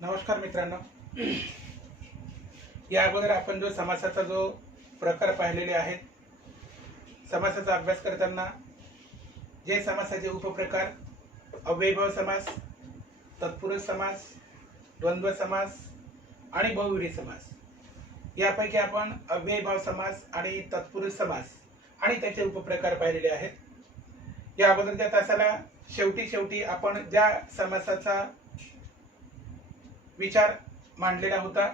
नमस्कार मित्रांनो, या अगोदर आपण जो समासाचा जो प्रकार पाहिलेले आहेत, समासाचा अभ्यास करताना जे समासाचे उपप्रकार अव्ययभाव समास, तत्पुरुष समास, द्वंद्व समास आणि बहुव्रीही समास, यापैकी आपण अव्ययभाव समास आणि तत्पुरुष समास आणि त्याचे उपप्रकार पाहिलेले आहेत। या अगोदरच्या तासाला शेवटी आपण ज्या समासाचा विचार मांडलेला होता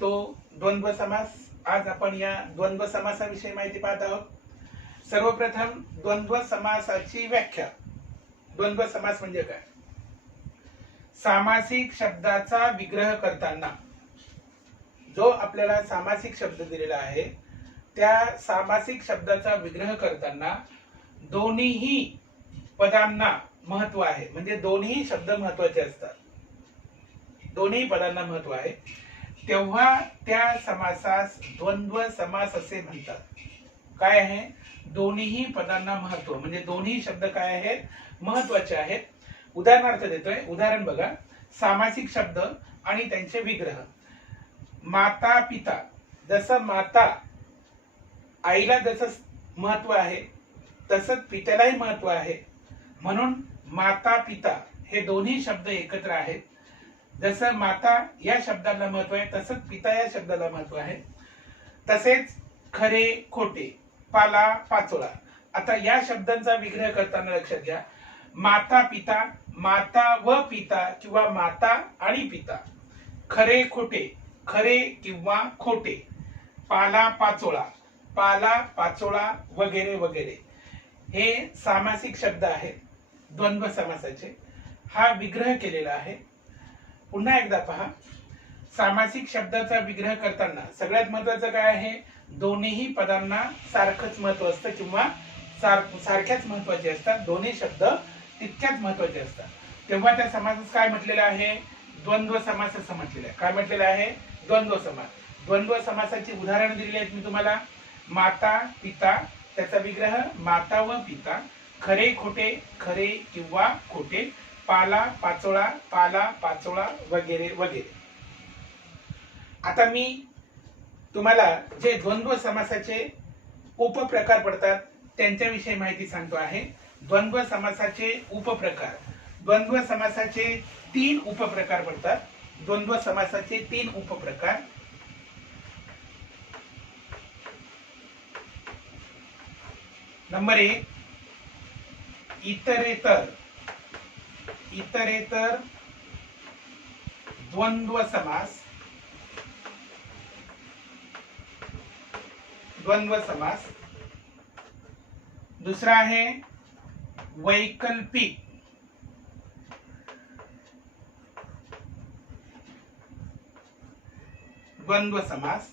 तो द्वंद्व समास। आज आपण या द्वंद्व समासाविषयी माहिती पाहत आहोत। सर्वप्रथम द्वंद्व समासाची व्याख्या। द्वंद्व समास म्हणजे काय? सामासिक शब्दाचा विग्रह करताना जो आपल्याला सामासिक शब्द दिलेला आहे त्या सामासिक शब्दाचा विग्रह करताना दोन्हीही पदांना महत्व आहे, म्हणजे दोन्ही शब्द महत्वाचे असतात, दोन्ही पदांना महत्व आहे, तेव्हा त्या समासास द्वंद्व समास असे म्हणतात। काय आहे? दोन्हीही पदांना महत्व, म्हणजे दोन्ही शब्द काय आहेत? महत्वाचे आहेत। उदाहरणार्थ देतोय, उदाहरण बघा। सामासिक शब्द आणि त्यांचे विग्रह। माता पिता, जसं माता आईला जसं महत्व आहे तसंच पित्यालाही महत्व आहे, म्हणून माता पिता हे दोन्ही शब्द एकत्र आहेत। जसं माता या शब्दाला महत्व आहे तसंच पिता या शब्दाला महत्व आहे। तसेच खरे खोटे, पाला पाचोळा। आता या शब्दांचा विग्रह करताना लक्षात घ्या, माता पिता, माता व पिता किंवा माता आणि पिता, खरे खोटे, खरे किंवा खोटे, पाला पाचोळा, पाला पाचोळा वगैरे वगैरे, हे सामासिक शब्द आहेत द्वंद्व समासाचे। हा विग्रह केलेला आहे। पुन्हा एकदा पहा, सामासिक शब्दाचा विग्रह करताना सगळ्यात महत्त्वाचं काय आहे? दोन्हीही पदांना सारखंच महत्व असतं किंवा सारख्याच महत्वाचे असतात, दोन्ही शब्द तितक्याच महत्वाचे असतात। तेव्हा त्या समासास काय म्हटलेलं आहे? द्वंद्व समास असं म्हटलेलं आहे। काय म्हटलेलं आहे? द्वंद्व समास। द्वंद्व समासाची उदाहरण दिलेली आहेत मी तुम्हाला। माता पिता, त्याचा विग्रह माता व पिता, खरे खोटे, खरे किंवा खोटे, पाला पाचोळा, पाला पाचोळा वगैरे वगैरे। आता मी तुम्हाला जे द्वंद्व समासाचे उपप्रकार पडतात त्यांच्याविषयी माहिती सांगतो आहे। द्वंद्व समासाचे उपप्रकार, द्वंद्व समासाचे 3 उपप्रकार पडतात। द्वंद्व समासाचे 3 उपप्रकार। नंबर 1, इतरेतर। इतरेतर द्वंद्व समास, द्वंद्व समास। दूसरा आहे वैकल्पिक द्वंद्व समास।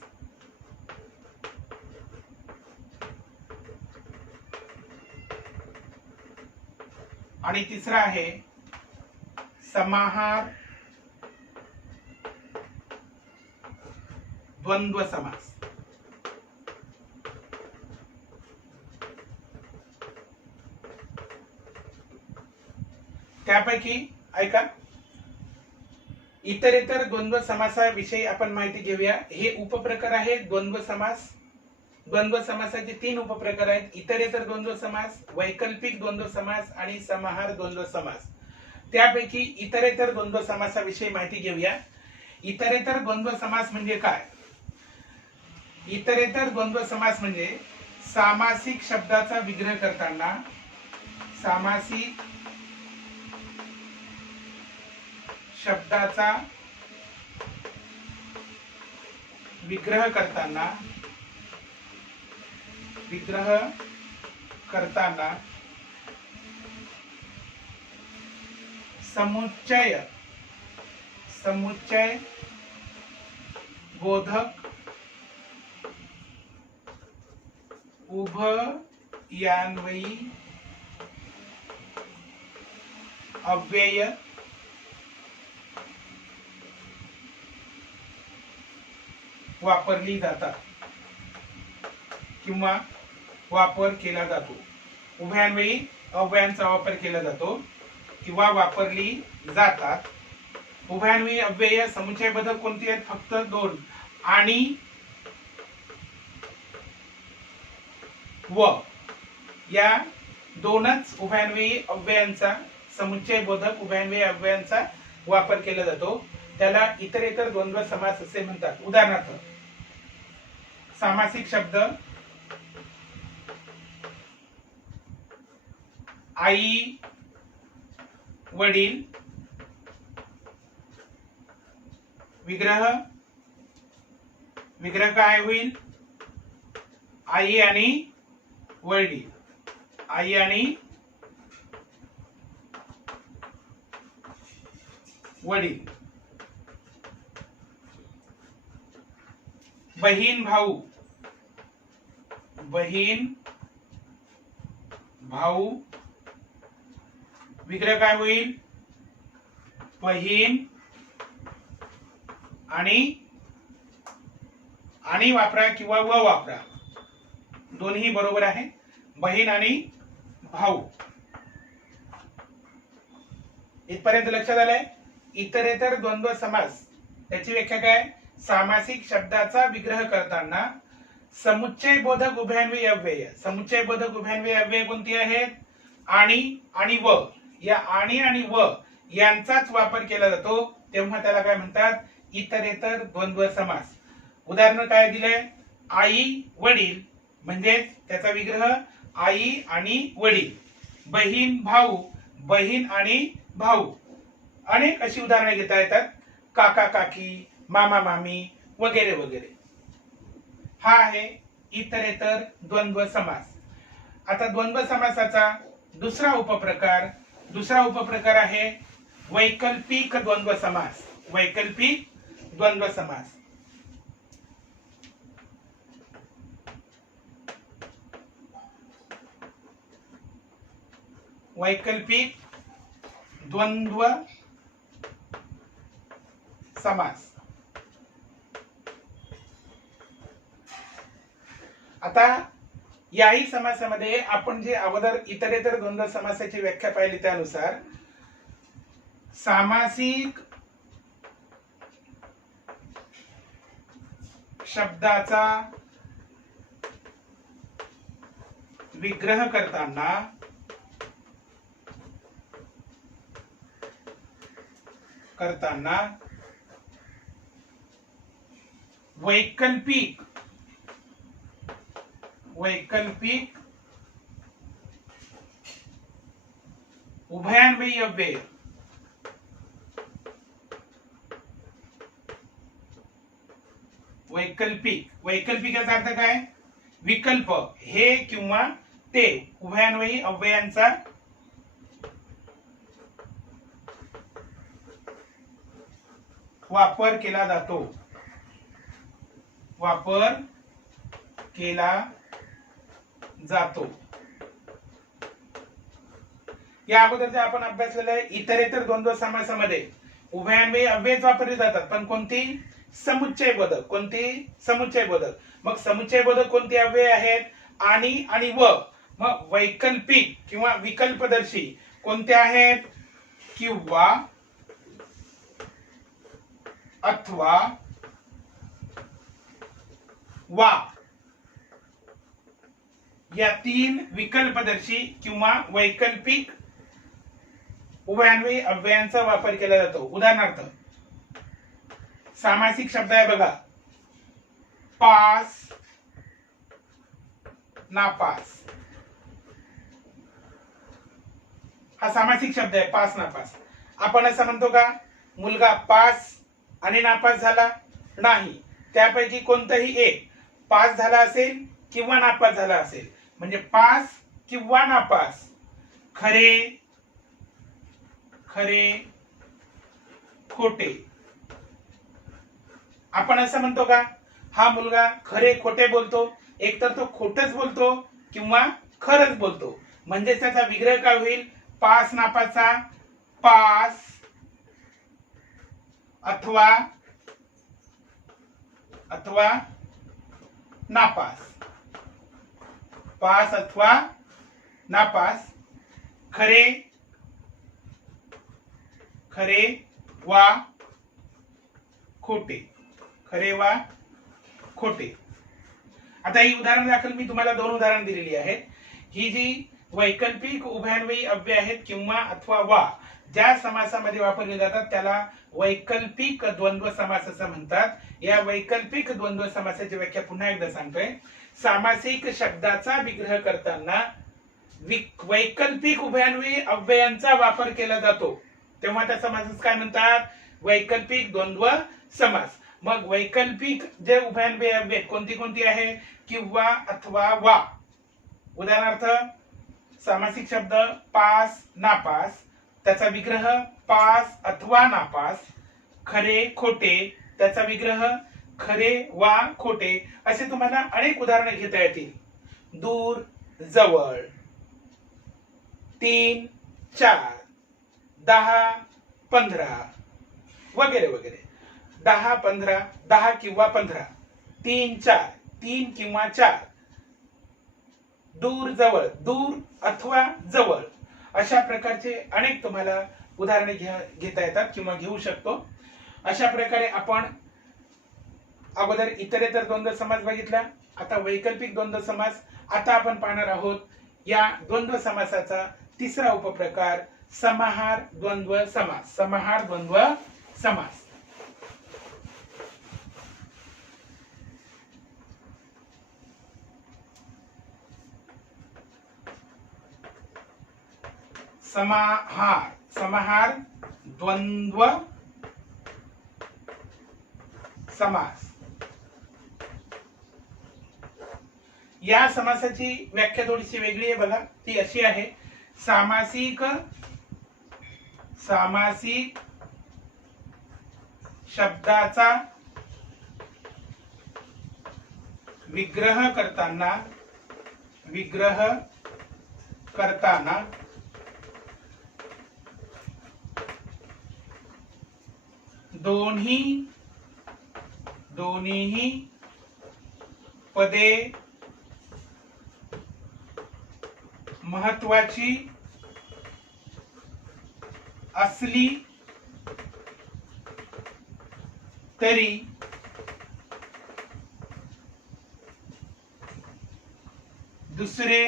आणि तिसरा आहे समाहार द्वंद्व समास। त्यापैकी ऐका, इतरेतर द्वंद्व समासाविषयी आपण माहिती घेऊया। हे उपप्रकार आहे द्वंद्व समास। द्वंद्व समासाचे 3 उपप्रकार आहेत: इतरेतर द्वंद्व समास, वैकल्पिक द्वंद्व समास आणि समाहार द्वंद्व समास। त्यापैकी इतरेतर द्वंद्व समासाविषयी माहिती घेऊया। इतरेतर द्वंद्व समास म्हणजे काय? इतरेतर द्वंद्व समास म्हणजे सामासिक शब्दाचा विग्रह करताना, सामासिक शब्दाचा विग्रह करताना, समुच्चय, समुच्चय बोधक, उभयान्वयी, अव्यय, वापरली जातात किंवा वापर केला जातो। उभयान्वयी अव्ययांचा वापर केला जातो किंवा वापरली जातात। उभयान्वयी अव्यय समुच्चयबोधक कोणती आहेत? फक्त दोन, आणि व या दोनच उभयान्वयी अव्ययांचा, समुच्चय बोधक उभयान्वयी अव्ययांचा वापर केला जातो. त्याला इतरेतर द्वंद्व समास असे म्हणतात. उदाहरणार्थ सामासिक शब्द आई वडील, विग्रह, विग्रह काय होईल? आई आणि वडील, आई आणि वडील. बहीण भाऊ, बहीण भाऊ, विग्रह काय होईल? बहीण आणि वापरा किंवा व वापरा, दोन्ही बरोबर आहे. बहीण आणि भाऊ. इथपर्यंत लक्षात आलंय? इतरेतर द्वंद्व समास त्याची व्याख्या काय? सामासिक शब्दाचा विग्रह करताना समुच्चय बोधक उभयान्वयी अव्यय, समुच्चय बोधक उभयान्वयी अव्यय कोणती आहेत? आणि व. या आणि व यांचाच वापर केला जातो तेव्हा त्याला काय म्हणतात? इतरेतर द्वंद्व समास. उदाहरण काय दिलंय? आई वडील म्हणजे त्याचा विग्रह आई आणि वडील. बहीण भाऊ, बहीण आणि भाऊ. अनेक अशी उदाहरणे घेता येतात. काका काकी, मामा मामी वगैरे वगैरे. हा आहे इतरेतर द्वंद्व समास. आता द्वंद्व समासाचा दुसरा उपप्रकार आहे वैकल्पिक द्वंद्व समास. वैकल्पिक द्वंद्व समास. वैकल्पिक द्वंद्व समास. आता याही समासामध्ये आपण जे अगोदर इतरेतर द्वंद्व समासाची व्याख्या पाहिली त्यानुसार सामासिक शब्दाचा विग्रह करताना वैकल्पिक उभयान्वयी अव्यय वैकल्पिक याचा अर्थ काय? विकल्प, हे किंवा ते उभयान्वयी अव्ययांचा वापर केला जातो. या अगोदरचा आपण अभ्यासलेला इतरेतर द्वंद्व समासामध्ये उभयान्वयी अव्ययच वापरले जातात, पण कोणती? समुच्चय बोधक. कोणती? समुच्चय बोधक. मग समुच्चय बोधक कोणती अव्यय आहेत? आणि व. मग वैकल्पिक किंवा विकल्पदर्शी कोणते आहेत? किंवा, अथवा, वा. या तीन विकल्पदर्शी किंवा वैकल्पिक उभयान्वयी अव्ययांचा वापर केला जातो. उदाहरणार्थ सामासिक शब्द आहे बघा, पास, नापास. हा सामासिक शब्द आहे, पास नापास. आपण असं म्हणतो का मुलगा पास आणि नापास झाला? नाही. त्यापैकी कोणताही एक पास झाला असेल किंवा नापास झाला असेल. म्हणजे पास किंवा नापास. खरे खोटे. आपण असं म्हणतो का हा मुलगा खरे खोटे बोलतो? एकतर तो खोटच बोलतो किंवा खरंच बोलतो. म्हणजे त्याचा विग्रह काय होईल? पास नापासचा पास अथवा नापास. पास अथवा नापास. खरे वा खोटे, खरे वा खोटे. आता ही उदाहरण दाखल मी तुम्हाला दोन उदाहरण दिलेली आहेत. ही जी वैकल्पिक उभयान्वयी अव्यय आहेत किंवा अथवा वा ज्या समासामध्ये वापरले जातात त्याला वैकल्पिक द्वंद्व समास असं म्हणतात. या वैकल्पिक द्वंद्व समासाची व्याख्या पुन्हा एकदा सांगतोय. सामासिक शब्दाचा विग्रह करताना वैकल्पिक उभयान्वयी अव्ययांचा वापर केला जातो तेव्हा त्या समासास काय म्हणतात? वैकल्पिक द्वंद्व समास. मग वैकल्पिक जे उभयान्वयी अव्यय कोणती कोणती आहे? किंवा अथवा वा. उदाहरणार्थ सामासिक शब्द पास नापास त्याचा विग्रह पास अथवा नापास. खरे खोटे त्याचा विग्रह खरे वा खोटे. असे तुम्हाला अनेक उदाहरणे घेता येतील. दूर जवळ, 3 4, 10 15 वगैरे वगैरे. 10 15, 10 किंवा 15, 3 4, 3 किंवा 4. दूर जवळ, दूर अथवा जवळ. अशा प्रकारचे अनेक तुम्हाला उदाहरणे घेता येतात किंवा घेऊ शकतो. अशा प्रकारे आपण अगोदर इतरेतर द्वंद्व समास बघितला. आता वैकल्पिक द्वंद्व समास. आता आपण पाहणार आहोत या द्वंद्व समासाचा तिसरा उपप्रकार समाहार द्वंद्व समास. समाहार द्वंद्व समास. समाहार, समाहार द्वंद्व समास. या समासाची व्याख्या थोडीशी वेगळी आहे बघा. ती अशी आहे. सामासिक शब्दाचा विग्रह करताना दोन्ही पदे महत्वाची असली तरी दुसरे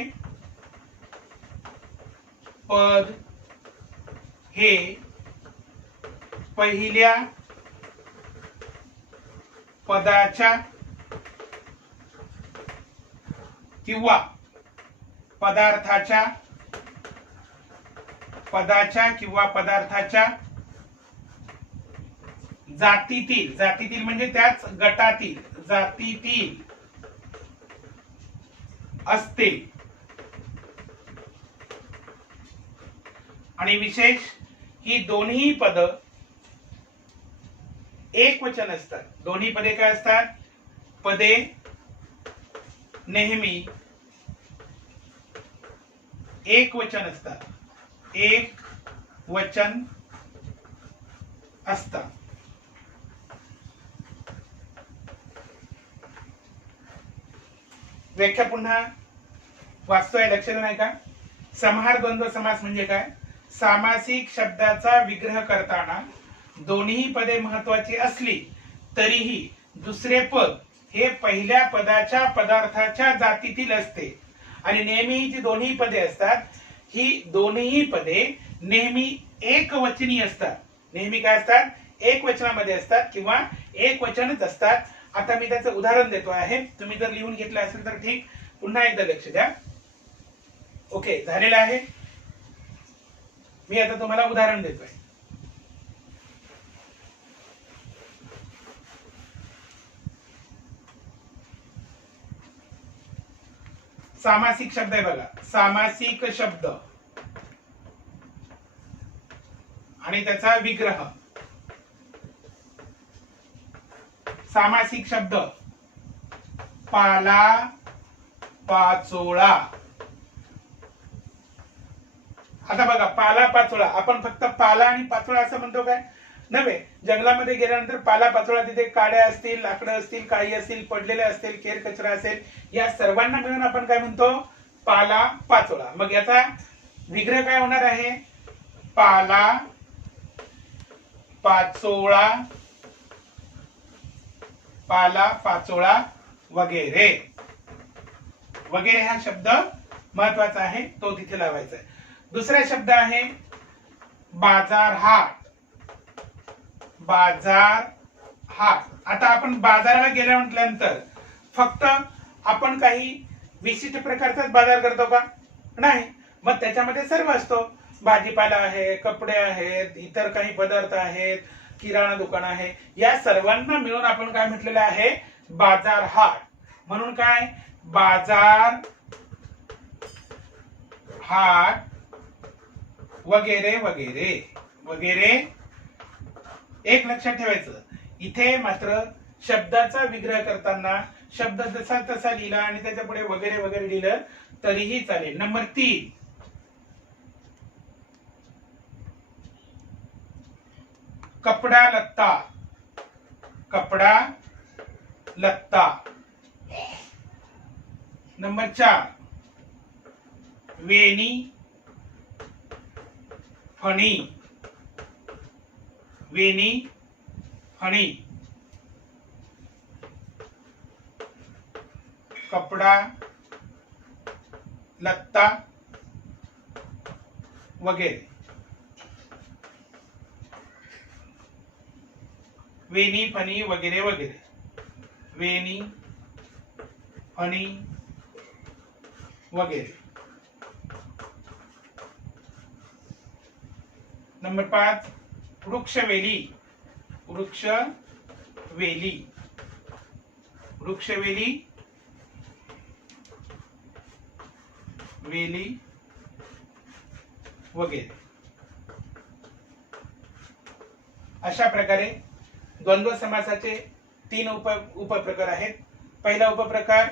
पद हे पहिल्या पदाच्या किंवा पदार्थाच्या जातीतील म्हणजे त्याच जातीतील असते. आणि विशेष ही दोन्ही पद एक वचन असतात. दोन्ही पदे काय असतात? पदे नेहमी एक वचन असतात. एक वचन असतात. व्याख्या पुन्हा वाचतोय, लक्षात नाही का? समाहार द्वंद्व समास म्हणजे काय? सामासिक शब्दाचा विग्रह करताना दोन्ही पदे महत्वाची असली तरीही दुसरे पद हे पहिल्या पदाच्या पदार्थाच्या जातीतील असते. आणि नेहमी जी दोन्ही पदे असतात ही दोन्ही पदे नेहमी एकवचनी असतात. नेहमी काय असतात? एक वचनामध्ये असतात किंवा एक वचनच असतात. आता मी त्याचं उदाहरण देतो आहे. तुम्ही जर लिहून घेतलं असेल तर ठीक. पुन्हा एकदा लक्ष द्या. ओके, झालेलं आहे. मी आता तुम्हाला उदाहरण देतोय. सामासिक शब्द आहे बघा. सामासिक शब्द आणि त्याचा विग्रह. सामासिक शब्द पाला पाचोळा. आता बघा, पाला पाचोळा आपण फक्त पाला आणि पाचोळा असं म्हणतो काय? नव्हे. जंगलामध्ये गेल्यानंतर पाला पाचोळा तिथे काड्या असतील, लाकडं असतील, काळी असतील, पडलेले असतील, केर कचरा असेल, या सर्वांना मिळून आपण काय म्हणतो? पाला पाचोळा. मग याचा विग्रह काय होणार आहे? पाला पाचोळा पाला पाचोळा वगैरे वगैरे हा शब्द महत्वाचा आहे, तो तिथे लावायचा आहे. दुसरा शब्द आहे बाजार हाट. बाजार हाट. आता आपण बाजाराला गेल्या म्हटल्यानंतर फक्त आपण काही विशिष्ट प्रकारचाच बाजार करतो का? नाही. मग त्याच्यामध्ये सर्व असतो. भाजीपाला आहे, कपडे आहेत, इतर काही पदार्थ आहेत, किराणा दुकान आहे, या सर्वांना मिळून आपण काय म्हटलेलं आहे? बाजार हाट. म्हणून काय? बाजार हाट वगैरे वगैरे वगैरे. एक लक्षात ठेवायचं, इथे मात्र शब्दाचा विग्रह करताना शब्द जसा तसा लिहिला आणि त्याच्या पुढे वगैरे वगैरे लिहिलं तरीही चालेल. नंबर 3, कपडा लत्ता. कपडा लत्ता. नंबर 4, वेणी फणी. वेणी फणी. कपडा लत्ता वगैरे. वेणी फणी वगैरे वगैरे. वेणी फणी वगैरे. नंबर 5, वृक्षवेली. वृक्षवेली. वृक्षवेली वेली वगैरे. अशा प्रकारे द्वंद्व समासाचे 3 उपप्रकार आहेत. पहिला उपप्रकार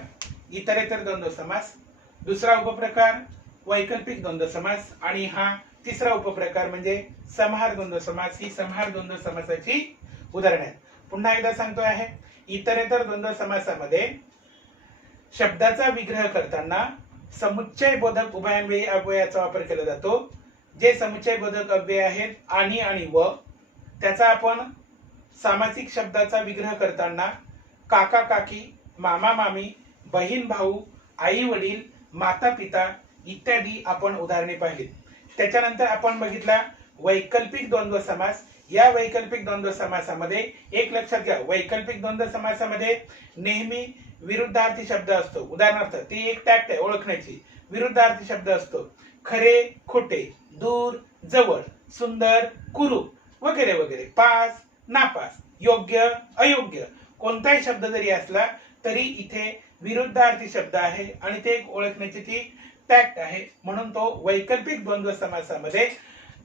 इतरेतर द्वंद्व समास, दुसरा उपप्रकार वैकल्पिक द्वंद्व समास आणि हा तिसरा उपप्रकार म्हणजे समाहार द्वंद्व समास. ही समाहार द्वंद्व समासाची उदाहरणे आहेत. पुन्हा एकदा सांगतो आहे, इतरेतर द्वंद्व समासामध्ये शब्दाचा विग्रह करताना समुच्चय बोधक उभयान्वयी अव्ययाचा वापर केला जातो. जे समुच्चय बोधक अव्यय आहेत आणि व, त्याचा आपण सामासिक शब्दाचा विग्रह करताना काका काकी, मामा मामी, बहीण भाऊ, आई वडील, माता पिता इत्यादी आपण उदाहरणे पाहिली. त्याच्यानंतर आपण बघितला वैकल्पिक द्वंद्व समास. या वैकल्पिक द्वंद्व समासामध्ये एक लक्षात घ्या, वैकल्पिक द्वंद्व समासामध्ये नेहमी विरुद्धार्थी शब्द असतो. उदाहरणार्थ ती एक टॅक्ट आहे ओळखण्याची. विरुद्धार्थी शब्द असतो. खरे खोटे, दूर जवळ, सुंदर कुरूप वगैरे वगैरे. पास नापास, योग्य अयोग्य, कोणताही शब्द जरी असला तरी इथे विरुद्धार्थी शब्द आहे आणि ते एक ओळखण्याची ती टॅक्ट आहे. म्हणून तो वैकल्पिक द्वंद्व समासामध्ये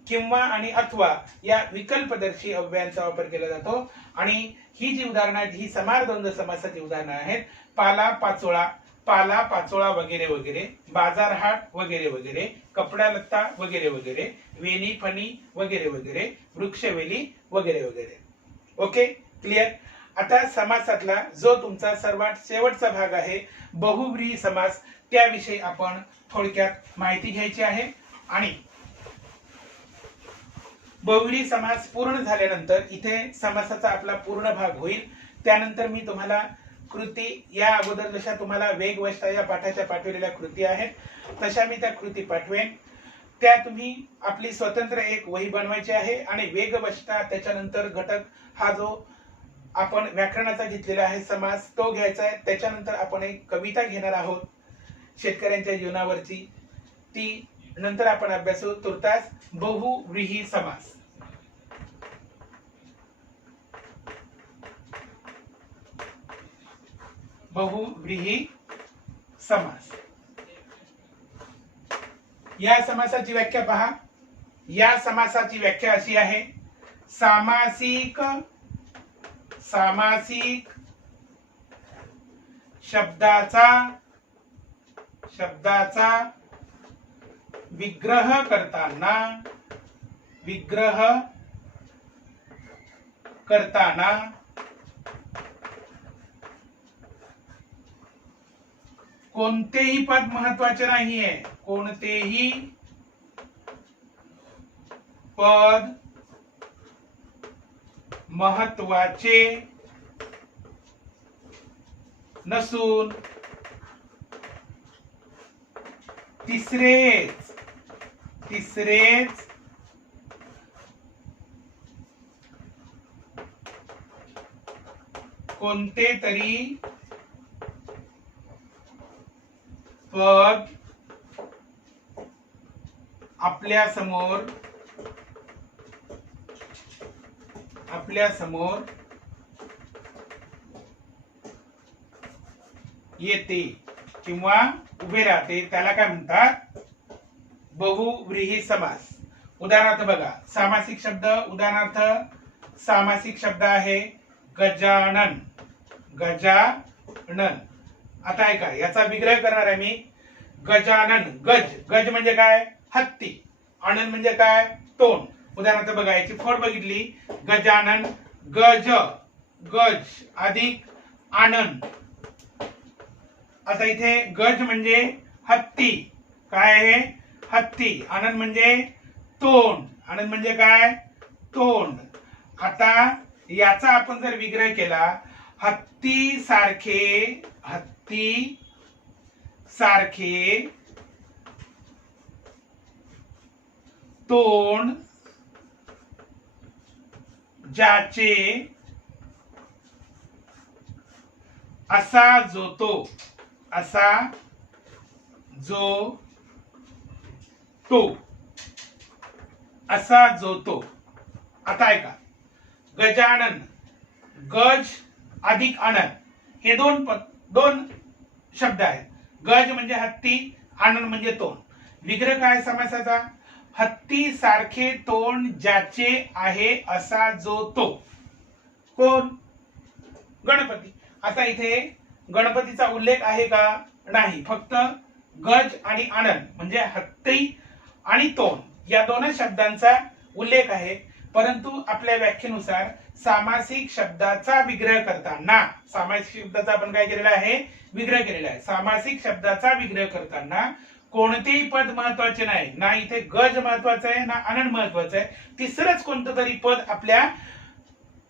किंवा आणि अथवा या विकल्पदर्शी अव्ययांचा वापर केला जातो. आणि ही जी उदाहरणं आहेत ही समाहार द्वंद्व समासाची उदाहरणं आहेत. पाला पाचोळा, पाला पाचोळा वगैरे वगैरे, बाजार हाट वगैरे वगैरे, कपडा लत्ता वगैरे वगैरे, वेणी फणी वगैरे वगैरे, वृक्षवेली वगैरे वगैरे. Okay, clear. आता समासातला जो तुमचा सर्वात शेवटचा भाग आहे बहुव्रीही समास, त्याविषयी आपण थोडक्यात माहिती घ्यायची आहे. आणि बहुव्रीही समास पूर्ण झाल्यानंतर इथे समासाचा आपला पूर्ण भाग होईल. त्यानंतर मी तुम्हाला कृती, या अगोदर जशा तुम्हाला वेगवष्टा या पाठाच्या पाठवलेल्या कृती आहेत तशा मी त्या कृती पाठवेन. त्या तुम्ही आपली स्वतंत्र एक वही बनवायची आहे आणि वेगवष्टा त्याच्यानंतर घटक हा जो आपण व्याकरणाचा घेतलेला आहे समास तो घ्यायचा आहे. त्याच्यानंतर आपण एक कविता घेणार आहोत शेतकऱ्यांच्या जीवनावरची, ती नंतर आपण अभ्यासू. तुर्तास बहुव्रीही समास. बहुव्रीही समास. या समासाची व्याख्या पहा. या समासाची व्याख्या अशी आहे, सामासिक सामासिक शब्दाचा विग्रह करताना कोणतेही पद महत्वाचे नाहीये. कोणतेही पद महत्वाचे नसून तिसरेच कोणते तरी पद आपल्या समोर येते किंवा उभे राहते, त्याला काय म्हणतात? बहुव्रीही समास. उदाहरणार्थ बघा, सामासिक शब्द. उदाहरणार्थ सामासिक शब्द आहे गजानन. आता ऐका, याचा विग्रह करणार आहे मी. गजानन. गज म्हणजे काय? हत्ती. आनंद म्हणजे काय? तोंड. उदाहरणार्थ बघा, याची फोड बघितली. गजानन, गज अधिक आनंद. आता इथे गज म्हणजे हत्ती. काय आहे? हत्ती. आनंद म्हणजे तोंड. आनंद म्हणजे काय? तोंड. आता याचा आपण जर विग्रह केला, हत्ती सारखे तोंड ज्याचे असा जो तो. आता ऐका, गजानन, गज अधिक आनंद, हे दोन शब्द आहेत. गज म्हणजे हत्ती, आनंद म्हणजे तोंड. विग्रह काय समासाचा? हत्ती सारखे तोंड ज्याचे आहे असा जो तो. कोण? गणपती. आता इथे गणपतीचा उल्लेख आहे का? नाही. फक्त गज आणि आनंद म्हणजे हत्ती आणि तोंड या दोन शब्दांचा उल्लेख आहे. परंतु आपल्या व्याख्येनुसार सामासिक शब्दाचा विग्रह करताना, सामासिक शब्दाचा आपण काय केलेला आहे? विग्रह केलेला आहे. सामासिक शब्दाचा विग्रह करताना कोणतेही पद महत्वाचे नाही. ना इथे गज महत्वाचा आहे, ना आनंद महत्वाचा आहे. तिसरंच कोणतं तरी पद आपल्या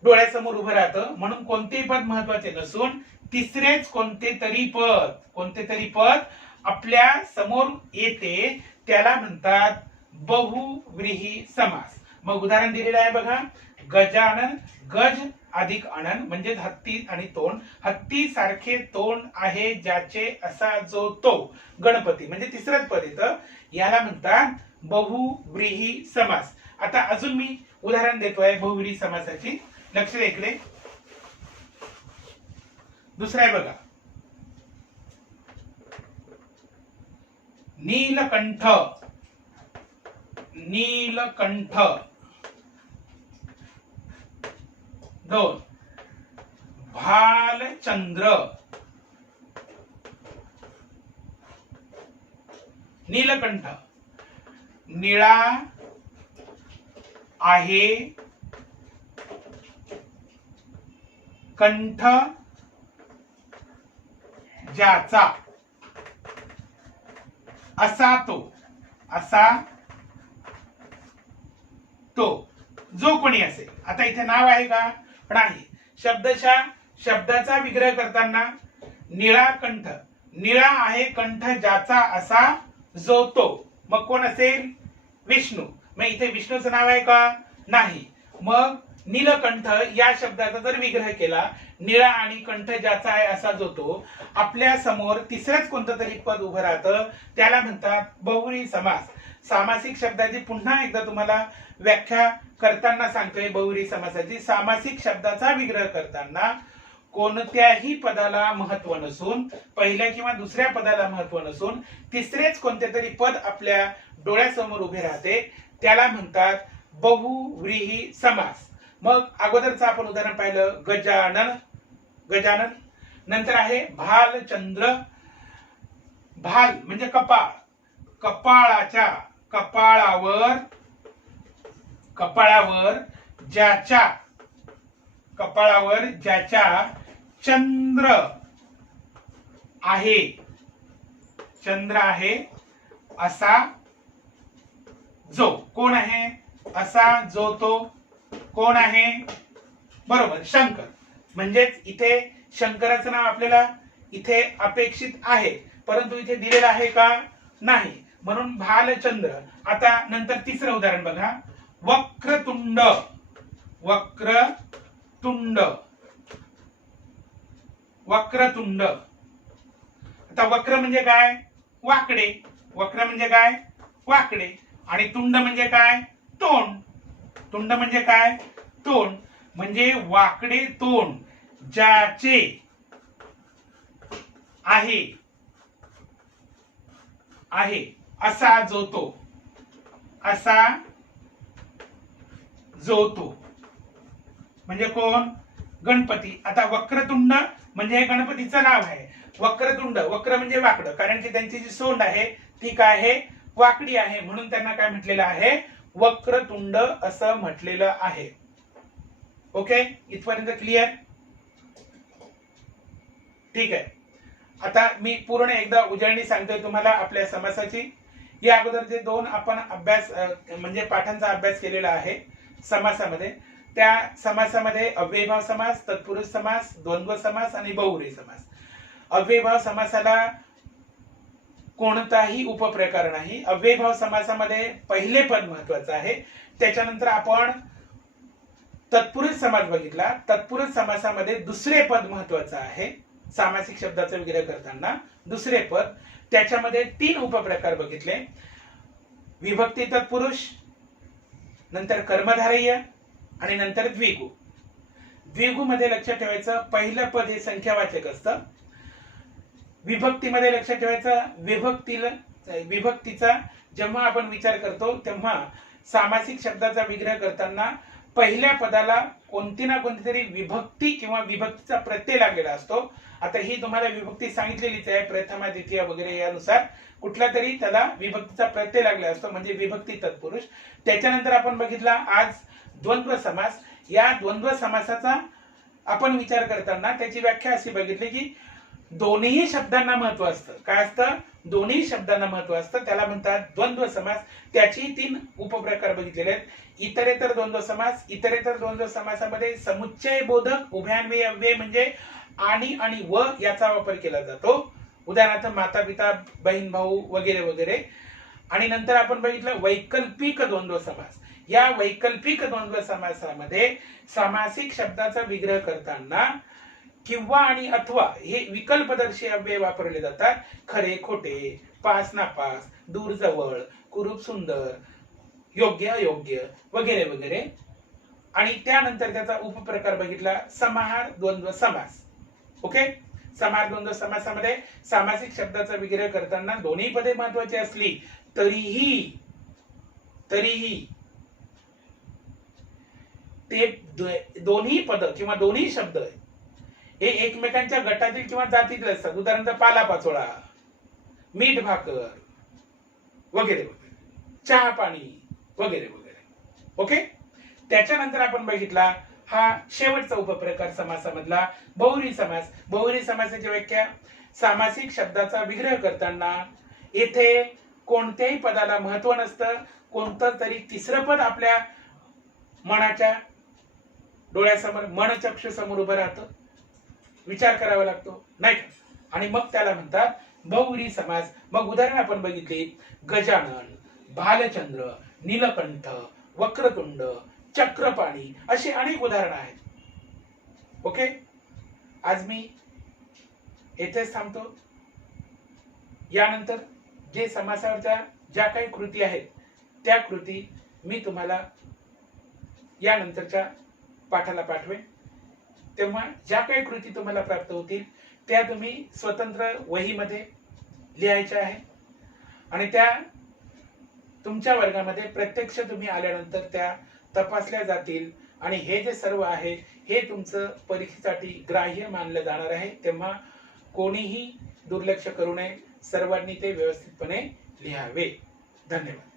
डोळ्यासमोर उभं राहतं. म्हणून कोणतेही पद महत्वाचे नसून तिसरेच कोणते तरी पद आपल्या समोर येते, त्याला म्हणतात बहुव्रीही समास. मग उदाहरण दिलेलं आहे बघा. गजानन, गज अधिक आनंद म्हणजे हत्ती आणि तोंड. हत्ती सारखे तोंड आहे ज्याचे असा जो तो. गणपती म्हणजे तिसरंच पद येतं, याला म्हणतात बहुव्रीही समास. आता अजून मी उदाहरण देतोय बहुव्रीही समासाची. लक्ष द्या इकडे. दुसरा आहे बघा, नीलकंठ. दोन. भालचंद्र. नीलकंठ, निळा आहे कंठ ज्याचा असा तो जो कोणी असेल. आता इथे नाव आहे का? नाही. शब्दशः शब्दाचा विग्रह करताना निळा कंठ, निळा आहे कंठ ज्याचा असा जो तो. मग कोण असेल? विष्णू. मग इथे विष्णूचं नाव आहे का? नाही. मग नीलकंठ या शब्दाचा जर विग्रह केला, निळा आणि कंठ ज्याचा आहे असा जो तो, आपल्या समोर तिसरंच कोणतं तरी पद उभं राहतं, त्याला म्हणतात बहुव्रीही समास. सामासिक शब्दाची पुन्हा एकदा तुम्हाला व्याख्या करताना सांगतोय. बहुव्रीही समासाची सामासिक शब्दाचा विग्रह करताना कोणत्याही पदाला महत्व नसून, पहिल्या किंवा दुसऱ्या पदाला महत्व नसून तिसरेच कोणते तरी पद आपल्या डोळ्यासमोर उभे राहते, त्याला म्हणतात बहुव्रीही समास. मग अगोदरचं आपण उदाहरण पाहिलं गजानन. नंतर आहे भालचंद्र. भाल म्हणजे कपाळ. कपाळावर ज्याच्या चंद्र आहे असा जो. कोण आहे? असा जो तो. कोण आहे? बरोबर, शंकर. म्हणजेच इथे शंकराचं नाव आपल्याला इथे अपेक्षित आहे, परंतु इथे दिलेला आहे का? नाही, म्हणून भालचंद्र. आता नंतर तिसरं उदाहरण बघा, वक्रतुंड. वक्रतुंड, वक्रतुंड. आता वक्र म्हणजे काय? वाकडे. वक्र म्हणजे काय? वाकडे. आणि तुंड म्हणजे काय? तोंड. तुंड म्हणजे काय? तोंड. म्हणजे वाकडे तोंड ज्याचे आहे असा जो तो, असा जो तो म्हणजे कोण? गणपती. आता वक्रतुंड म्हणजे गणपतीचं नाव आहे. वक्रतुंड, वक्र म्हणजे वाकडं, कारण की त्यांची जी सोंड आहे ती काय आहे? वाकडी आहे, म्हणून त्यांना काय म्हटलेलं आहे? वक्रतुंड असं म्हटलेलं आहे. ओके, इथपर्यंत क्लिअर? ठीक आहे. आता मी पूर्ण एकदा उजळणी सांगतोय तुम्हाला आपल्या समासाची. या अगोदर जे दोन आपण अभ्यास म्हणजे पाठांचा अभ्यास केलेला आहे समासामध्ये, त्या समासामध्ये अव्ययभाव समास, तत्पुरुष समास, द्वंद्व समास आणि बहुव्रीही समास. अव्ययभाव समासाला कोणताही उपप्रकार नाही. अव्ययभाव समासामध्ये पहिले पद महत्वाचं आहे. त्याच्यानंतर आपण तत्पुरुष समास बघितला. तत्पुरुष समासामध्ये दुसरे पद महत्वाचं आहे. सामासिक शब्दाचा विग्रह करताना दुसरे पद, त्याच्यामध्ये 3 उपप्रकार बघितले. विभक्ती तत्पुरुष, नंतर कर्मधारय आणि नंतर द्विगु. द्विगु मध्ये लक्षात ठेवायचं पहिलं पद हे संख्यावाचक असतं. विभक्तीमध्ये लक्षात ठेवायचं विभक्तीचा जेव्हा आपण विचार करतो तेव्हा सामासिक शब्दाचा विग्रह करताना पहिल्या पदाला कोणती ना कोणती तरी विभक्ती किंवा विभक्तीचा प्रत्यय लागलेला असतो. आता ही तुम्हाला विभक्ती सांगितलेलीच आहे, प्रथमा द्वितीय वगैरे यानुसार कुठला तरी त्याला विभक्तीचा प्रत्यय लागलेला असतो, म्हणजे विभक्ती तत्पुरुष. त्याच्यानंतर आपण बघितला आज द्वंद्व समास. या द्वंद्व समासाचा आपण विचार करताना त्याची व्याख्या अशी बघितली की दोन्ही शब्दांना महत्व असतं. काय असतं? दोन्ही शब्दांना महत्व असतं, त्याला म्हणतात द्वंद्व समास. त्याची 3 उपप्रकार बघितलेले आहेत. इतरेतर द्वंद्व समास. इतरेतर द्वंद्व समासामध्ये समुच्चय बोधक उभयान्वयी अव्यय म्हणजे आणि व याचा वापर केला जातो. उदाहरणार्थ माता पिता, बहीण भाऊ वगैरे वगैरे. आणि नंतर आपण बघितलं वैकल्पिक द्वंद्व समास. या वैकल्पिक द्वंद्व समासामध्ये सामासिक शब्दाचा विग्रह करताना किंवा आणि अथवा हे विकल्पदर्शी अव्यय वापरले जातात. खरे खोटे, पास नापास, दूर जवळ, कुरूप सुंदर, योग्य अयोग्य वगैरे वगैरे. आणि त्यानंतर त्याचा उपप्रकार बघितला समाहार द्वंद्व समास. ओके, समाहार द्वंद्व समासामध्ये सामासिक शब्दाचा विग्रह करताना दोन्ही पदे महत्वाची असली तरीही ते दोन्ही पद किंवा दोन्ही शब्द हे एकमेकांच्या गटातील किंवा जातीतील असतात. उदाहरणार्थ पालापाचोळा, मीठ भाकर वगैरे वगैरे, चहा पाणी वगैरे वगैरे. ओके, त्याच्यानंतर आपण बघितला हा शेवटचा उपप्रकार समासामधला बहुव्रीही समास. बहुव्रीही समासाची व्याख्या सामासिक शब्दाचा विग्रह करताना येथे कोणत्याही पदाला महत्व नसतं. कोणतं तरी तिसरं पद आपल्या मनाच्या डोळ्यासमोर, मनचक्षु समोर उभं राहतं, विचार करावा लागतो नाही का, आणि मग त्याला म्हणतात बहुव्रीही समास. मग उदाहरण आपण बघितली गजानन, भालचंद्र, नीलकंठ, वक्रतुंड, चक्रपाणी अशी अनेक उदाहरणं आहेत. ओके, आज मी येथेच थांबतो. यानंतर जे समासावरच्या ज्या काही कृती आहेत त्या कृती मी तुम्हाला यानंतरच्या पाठाला पाठवेन. तेव्हा ज्या काही कृती तुम्हाला प्राप्त होतील त्या तुम्ही स्वतंत्र वहीमध्ये लिहायच्या आहे आणि त्या तुमच्या वर्गामध्ये प्रत्यक्ष तुम्ही आल्यानंतर त्या तपासल्या जातील आणि हे जे सर्व आहे हे तुमचं परीक्षेसाठी ग्राह्य मानलं जाणार आहे. तेव्हा कोणीही दुर्लक्ष करू नये, सर्वांनी ते व्यवस्थितपणे लिहावे. धन्यवाद.